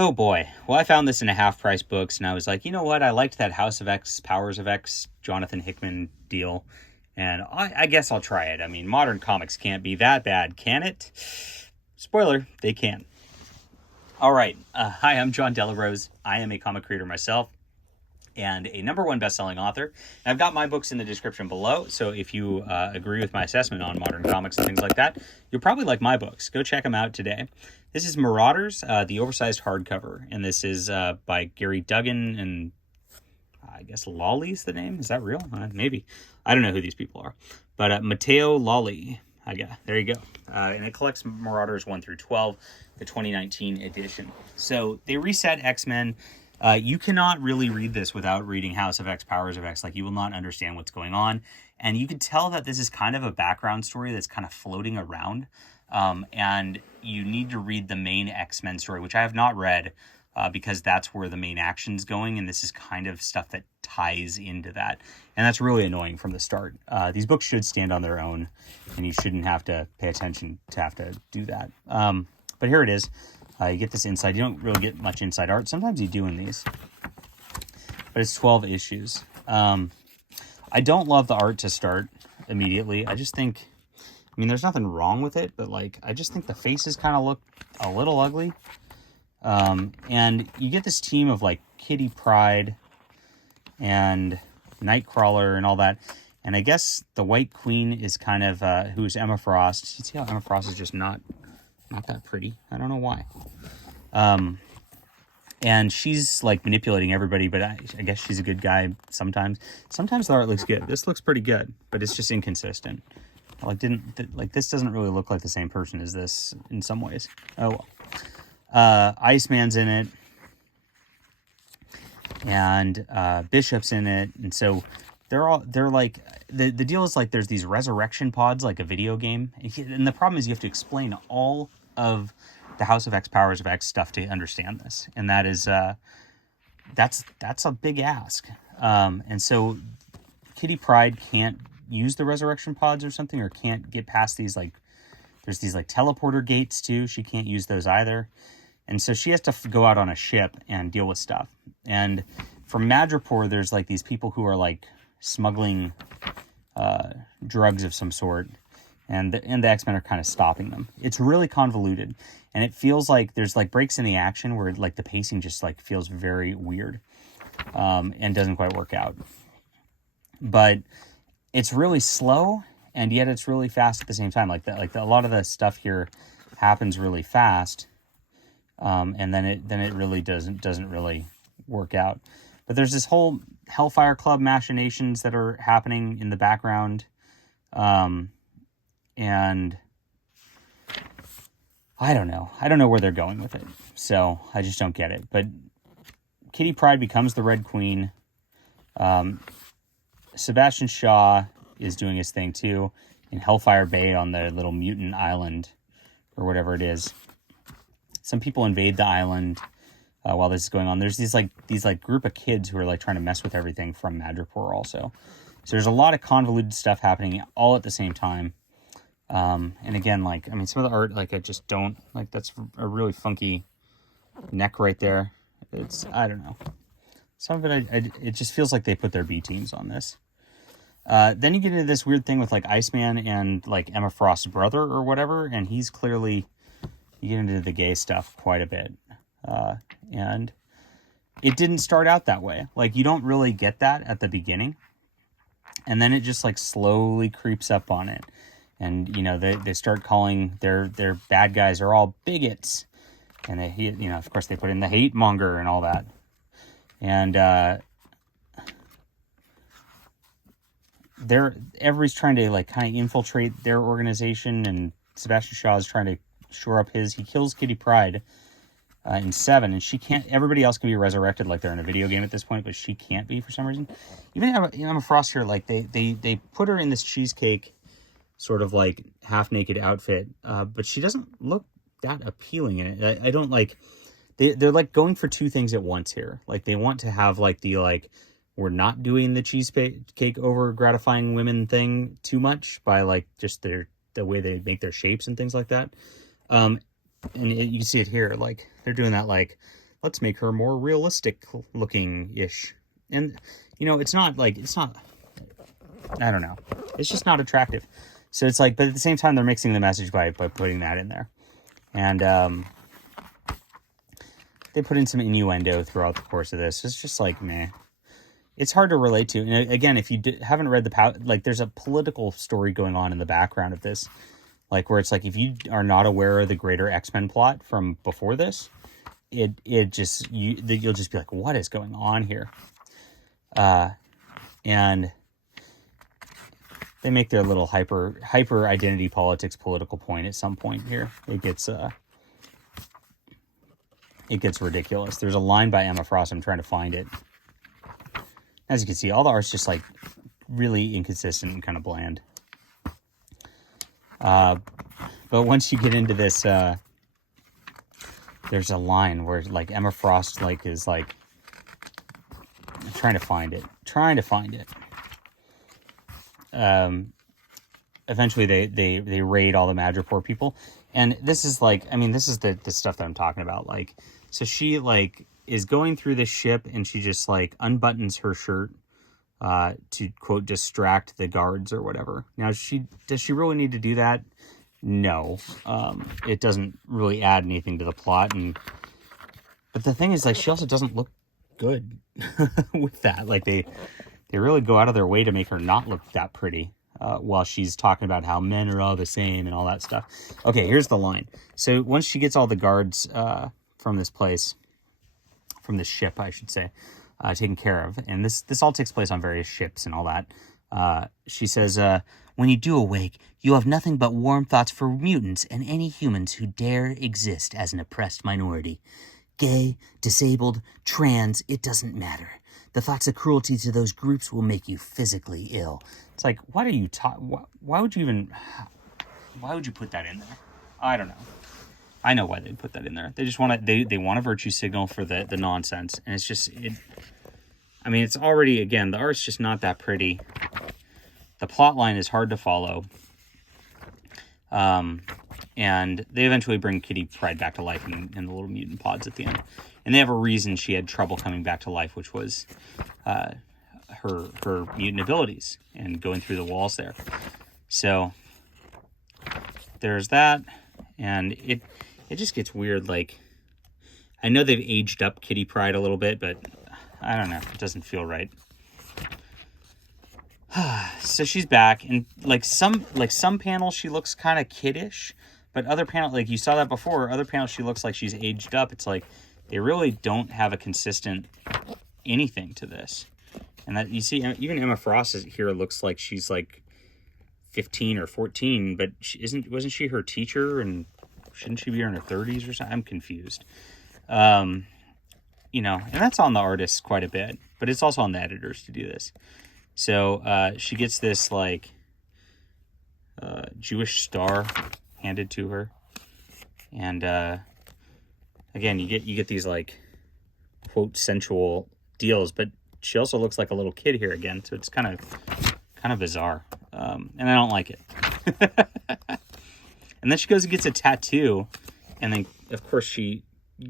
Oh boy. Well, I found this in a half price books and I was like, you know what? I liked that House of X, Powers of X, Jonathan Hickman deal. And I guess I'll try it. I mean, modern comics can't be that bad, can it? Spoiler, they can. All right. Hi, I'm John Delarose. I am a comic creator myself and a #1 best-selling author. And I've got my books in the description below, so if you agree with my assessment on modern comics and things like that, you'll probably like my books. Go check them out today. This is Marauders, the oversized hardcover, and this is by Gerry, Duggan, and I guess Lawley's the name. Is that real? Maybe. I don't know who these people are. But Matteo Lawley. There you go. And it collects Marauders 1 through 12, the 2019 edition. So they reset X-Men. You cannot really read this without reading House of X, Powers of X. Like, you will not understand what's going on. And you can tell that this is kind of a background story that's kind of floating around. And you need to read the main X-Men story, which I have not read, because that's where the main action's going. And this is kind of stuff that ties into that. And that's really annoying from the start. These books should stand on their own, and you shouldn't have to pay attention to have to do that. But here it is. You get this inside. You don't really get much inside art. Sometimes you do in these. But it's 12 issues. I don't love the art to start immediately. I just think, I mean, there's nothing wrong with it, but like, I just think the faces kind of look a little ugly. And you get this team of like Kitty Pryde and Nightcrawler and all that. And I guess the White Queen is kind of, who's Emma Frost. You see how Emma Frost is just not that pretty. I don't know why. And she's like manipulating everybody, but I guess she's a good guy sometimes. Sometimes the art looks good. This looks pretty good, but it's just inconsistent. Like this doesn't really look like the same person as this in some ways. Oh well. Iceman's in it, and Bishop's in it, and so they're like the deal is like there's these resurrection pods like a video game, and the problem is you have to explain all of the House of X, Powers of X stuff to understand this, and that is that's a big ask. And so Kitty Pryde can't use the resurrection pods or something, or can't get past these, like, there's these like teleporter gates too. She can't use those either, and so she has to go out on a ship and deal with stuff. And from Madripoor, there's like these people who are like smuggling drugs of some sort, and the X-Men are kind of stopping them. It's really convoluted, and it feels like there's like breaks in the action where like the pacing just like feels very weird, and doesn't quite work out. But it's really slow, and yet it's really fast at the same time. A lot of the stuff here happens really fast, and then it really doesn't really work out. But there's this whole Hellfire Club machinations that are happening in the background. And I don't know. I don't know where they're going with it. So I just don't get it. But Kitty Pryde becomes the Red Queen. Sebastian Shaw is doing his thing too in Hellfire Bay on the little mutant island or whatever it is. Some people invade the island while this is going on. There's these group of kids who are like trying to mess with everything from Madripoor also. So there's a lot of convoluted stuff happening all at the same time. And again, like, I mean, some of the art, like, I just don't, like, that's a really funky neck right there. It's, I don't know. Some of it, it just feels like they put their B teams on this. Then you get into this weird thing with, like, Iceman and, like, Emma Frost's brother or whatever, and he's clearly, you get into the gay stuff quite a bit. And it didn't start out that way. Like, you don't really get that at the beginning. And then it just, like, slowly creeps up on it. And, you know, they start calling their bad guys are all bigots. And they, you know, of course they put in the hate monger and all that. And everybody's trying to, like, kind of infiltrate their organization. And Sebastian Shaw is trying to shore up his. He kills Kitty Pryde in 7. And she can't, everybody else can be resurrected like they're in a video game at this point. But she can't be for some reason. Even Emma Frost here, like, they put her in this cheesecake sort of like half-naked outfit, but she doesn't look that appealing in it. I don't like, they're like going for two things at once here. Like, they want to have like the, like, we're not doing the cheesecake over gratifying women thing too much by like just the way they make their shapes and things like that. And you see it here, like they're doing that, like let's make her more realistic looking ish. And it's not, I don't know, it's just not attractive. So it's like, but at the same time, they're mixing the message by putting that in there. And they put in some innuendo throughout the course of this. It's just like, meh. It's hard to relate to. And again, if you haven't read there's a political story going on in the background of this. Like, where it's like, if you are not aware of the greater X-Men plot from before this, you'll just be like, what is going on here? And they make their little hyper identity politics political point at some point here. It gets ridiculous. There's a line by Emma Frost. I'm trying to find it. As you can see, all the art's just like really inconsistent and kind of bland. But once you get into this, there's a line where like Emma Frost is like, I'm trying to find it. Eventually they raid all the Madripoor people, and this is this is the stuff that I'm talking about. Like, so she is going through the ship, and she just unbuttons her shirt to quote distract the guards or whatever. Now, does she really need to do that? No, it doesn't really add anything to the plot. But the thing is, she also doesn't look good with that. They really go out of their way to make her not look that pretty while she's talking about how men are all the same and all that stuff. Okay, here's the line. So once she gets all the guards from this ship, I should say, taken care of, and this all takes place on various ships and all that, she says, when you do awake, you have nothing but warm thoughts for mutants and any humans who dare exist as an oppressed minority. Gay, disabled, trans, it doesn't matter. The thoughts of cruelty to those groups will make you physically ill. It's like, what are you why would you put that in there? I don't know. I know why they put that in there. They just want to, they want a virtue signal for the nonsense. And it's just, it's already, again, the art's just not that pretty. The plot line is hard to follow. And they eventually bring Kitty Pryde back to life in the little mutant pods at the end. And they have a reason she had trouble coming back to life, which was her mutant abilities and going through the walls there. So there's that. And it just gets weird. I know they've aged up Kitty Pryde a little bit, but I don't know. It doesn't feel right. So she's back, and some panels she looks kind of kiddish, but other panels, you saw that before, other panels she looks like she's aged up. It's they really don't have a consistent anything to this. And that you see, even Emma Frost here looks like she's 15 or 14, but wasn't she her teacher, and shouldn't she be in her 30s or something? I'm confused. And that's on the artists quite a bit, but it's also on the editors to do this. So she gets this Jewish star handed to her, and again you get these quote sensual deals, but she also looks like a little kid here again, so it's kind of bizarre, and I don't like it. And then she goes and gets a tattoo, and then of course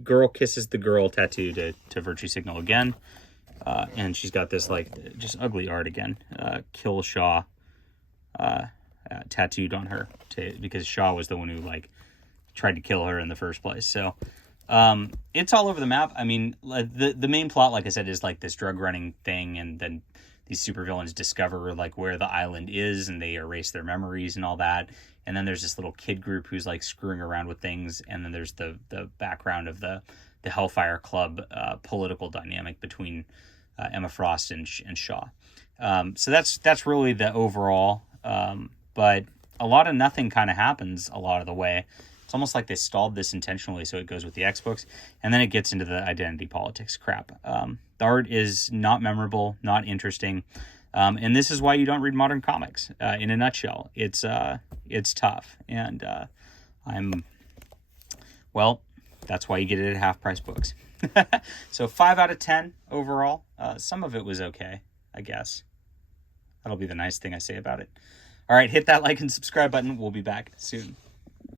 girl kisses the girl tattoo to virtue signal again. And she's got this just ugly art again. Kill Shaw tattooed on her because Shaw was the one who tried to kill her in the first place. So it's all over the map. The main plot, like I said, is this drug running thing, and then these supervillains discover where the island is, and they erase their memories and all that. And then there's this little kid group who's screwing around with things, and then there's the background of the Hellfire Club political dynamic between Emma Frost and Shaw. So that's really the overall. But a lot of nothing kind of happens a lot of the way. It's almost like they stalled this intentionally so it goes with the X books, and then it gets into the identity politics crap. The art is not memorable, not interesting, and this is why you don't read modern comics. In a nutshell, it's tough, and that's why you get it at Half Price Books. So 5 out of 10 overall. Some of it was okay, I guess. That'll be the nice thing I say about it. All right, hit that like and subscribe button. We'll be back soon.